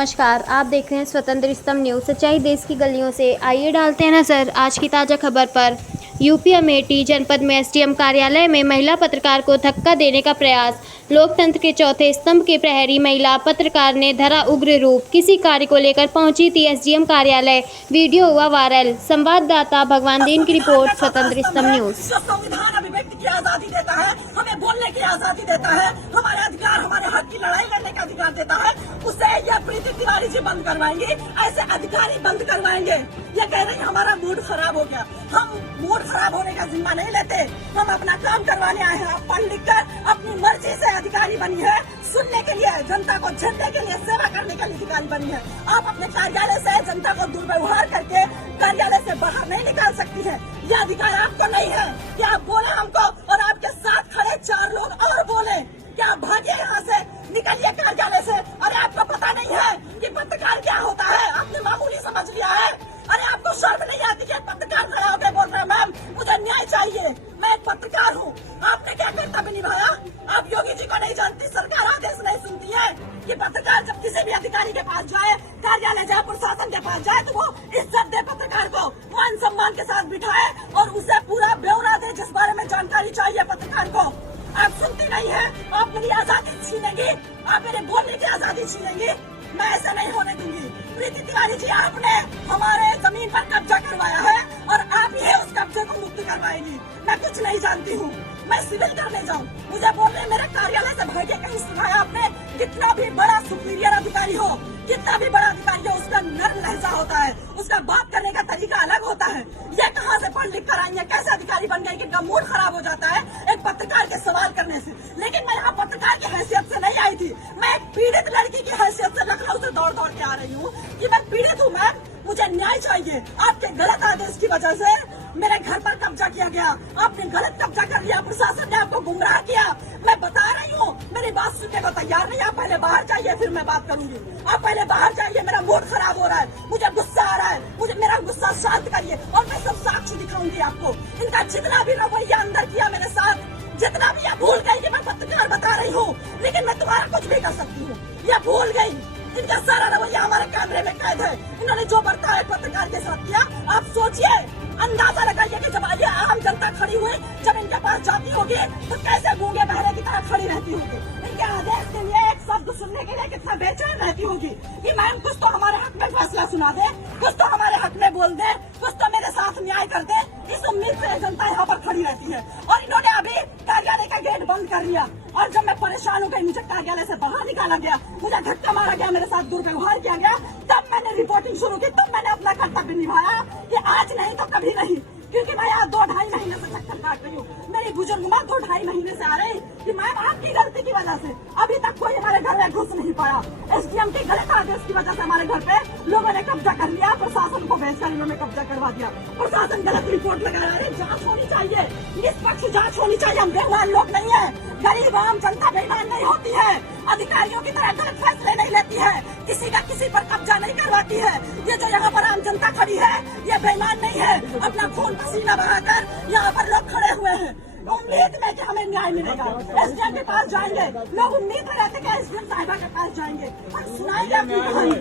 नमस्कार, आप देख रहे हैं स्वतंत्र स्तंभ न्यूज़। सच्चाई देश की गलियों से। आइए डालते हैं नजर आज की ताज़ा खबर पर। यूपी अमेठी जनपद में एसडीएम कार्यालय में महिला पत्रकार को धक्का देने का प्रयास। लोकतंत्र के चौथे स्तंभ के प्रहरी महिला पत्रकार ने धरा उग्र रूप। किसी कार्य को लेकर पहुंची थी एसडीएम कार्यालय, वीडियो हुआ वायरल। संवाददाता भगवान दीन की रिपोर्ट, स्वतंत्र स्तंभ न्यूज़। संविधान अभिव्यक्ति की आजादी देता है, हमें बोलने की आजादी देता है, हमारे अधिकार, हमारे हक की लड़ाई लड़ने का अधिकार देता है। उसे यह प्रीति तिवारी जी बंद करवाएंगे, ऐसे अधिकारी बंद करवाएंगे। ये कह रही हमारा मूड खराब हो गया। हम मूड खराब होने का जिम्मा नहीं लेते, हम अपना काम करवाने आए हैं। आप पढ़ लिख कर अपनी मर्जी से अधिकारी बनी है, सुनने के लिए, जनता को झेलने के लिए, सेवा करने के लिए अधिकारी बनी है। आप अपने कार्यालय से जनता को दुर्व्यवहार करके कार्यालय से बाहर नहीं निकाल सकती है। यह अधिकार आपको नहीं है कि आप बोले हमको और आपके साथ खड़े 4 लोग और बोले कि आप भागिए यहाँ से, निकलिए कार्यालय से। अरे आपको पता नहीं है कि पत्रकार क्या होता है? आपने मामूली समझ लिया है। अरे आपको शर्म नहीं आती कि पत्रकार खड़ा होकर बोल रहे हैं मैम मुझे न्याय चाहिए, मैं एक पत्रकार हूँ। आपने क्या कर्तव्य निभाया? आप योगी जी को नहीं जानती, सरकार आदेश नहीं सुनती है कि पत्रकार जब किसी भी अधिकारी के पास जाए, कार्यालय जाए, प्रशासन के पास जाए, तो वो इज्जत दे, पत्रकार को मान सम्मान के साथ बिठाए और उसे पूरा ब्यौरा दे जिस बारे में जानकारी चाहिए पत्रकार को। आप सुनती नहीं है, आप मेरी आजादी छीनेंगी, आप मेरे बोलने की आजादी छीनेंगी। मैं ऐसा नहीं होने दूंगी। प्रीति तिवारी जी, आपने हमारे जमीन पर कब्जा करवाया है और आप ही उस कब्जे को मुक्त करवाएंगी। मैं कुछ नहीं जानती हूँ, मैं सिविल करने जाऊँ, मुझे बोल रहे मेरे कार्यालय से भागे कहीं सुनाया आपने? कितना भी बड़ा सुपीरियर अधिकारी हो, कितना भी बड़ा अधिकारी हो, उसका नर्म लहजा होता है, उसका बात करने का तरीका अलग होता है। ये कहाँ से पढ़ लिख कर आई है, कैसे अधिकारी बन गई कि इनका मूड खराब हो जाता है एक पत्रकार के सवाल करने से। लेकिन मैं यहाँ पत्रकार की हैसियत से नहीं आई थी, मैं एक पीड़ित लड़की की हैसियत से लखनऊ से दौड़ दौड़ के आ रही हूँ कि मैं पीड़ित हूँ मैम, मुझे न्याय चाहिए। आपके गलत आदेश की वजह से मेरे घर पर कब्जा किया गया, आपने गलत कब्जा कर लिया, प्रशासन ने आपको गुमराह किया। मैं बता रही हूँ, मेरी बात सुनने को तैयार नहीं। आप पहले बाहर जाइए, फिर मैं बात करूंगी। आप पहले बाहर जाइए, मेरा मूड खराब हो रहा है, मुझे गुस्सा आ रहा है, मुझे मेरा गुस्सा शांत करिए और मैं सब साक्ष्य दिखाऊंगी आपको। इनका जितना भी रवैया अंदर किया मेरे साथ, जितना भी, यह भूल गई कि मैं पत्रकार बता रही हूँ, लेकिन मैं तुम्हारा कुछ भी कर सकती हूँ। यह भूल गई, इनका सारा रवैया हमारे कैमरे में कैद है। इन्होंने जो बर्ताव पत्रकार के साथ किया, आप सोचिए, अंदाजा लगाइए कि जब ये आम जनता खड़ी हुई, जब इनके पास जाती होगी तो कैसे गूंगे बहरे की तरह खड़ी रहती होगी। इनके आदेश के लिए एक शब्द सुनने के लिए कितना बेचैन रहती होगी कि मैम कुछ तो हमारे हक में फैसला सुना दे, कुछ तो हमारे हक में बोल दे, कुछ तो मेरे साथ न्याय कर दे। इस उम्मीद से जनता यहाँ पर खड़ी रहती है। और इन्होंने अभी कार्यालय का गेट बंद कर लिया और जब मैं परेशान हो गई, मुझे कार्यालय से बाहर निकाला गया, मुझे धक्का मारा गया, मेरे साथ दुर्व्यवहार किया गया, तब मैंने रिपोर्टिंग शुरू की, तब मैंने अपना कर्तव्य निभाया कि आज नहीं तो कभी नहीं। क्योंकि मैं यहाँ 2-2.5 महीने से चक्कर काट रही हूँ। मेरी बुजुर्ग माँ 2-2.5 महीने से आ रही कि मैम आपकी गलती की वजह से अभी तक कोई हमारे घर में घुस नहीं पाया। एसडीएम के गलत आदेश की वजह से हमारे घर पे लोगों ने कब्जा कर लिया, प्रशासन को भेजकर इन्होंने कब्जा करवा दिया। प्रशासन गलत रिपोर्ट लगा रहा है। जांच होनी चाहिए, निष्पक्ष जांच होनी चाहिए। हम बेईमान लोग नहीं है, गरीब आम जनता बेईमान नहीं होती है, अधिकारियों की तरह गलत फैसले नहीं लेती है, किसी का किसी पर कब्जा नहीं करवाती है। ये जो यहाँ पर आम जनता खड़ी है, ये बेईमान नहीं है, अपना खून पसीना बहाकर यहाँ पर लोग खड़े हुए हैं उम्मीद में कि हमें न्याय मिलेगा। एसडीएम के पास जाएंगे, लोग उम्मीद में रहते हैं एसडीएम साहिबा के पास जाएंगे और सुनाएंगे अपनी कहानी।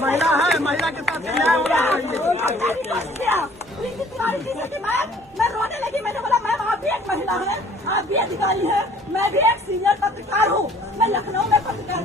महिला है, महिला के साथ न्याय होना चाहिए। मैं रोने लगी, मैंने बोला मैम आप भी एक महिला है, आप भी अधिकारी है, मैं भी एक सीनियर पत्रकार हूँ, मैं लखनऊ में पत्रकार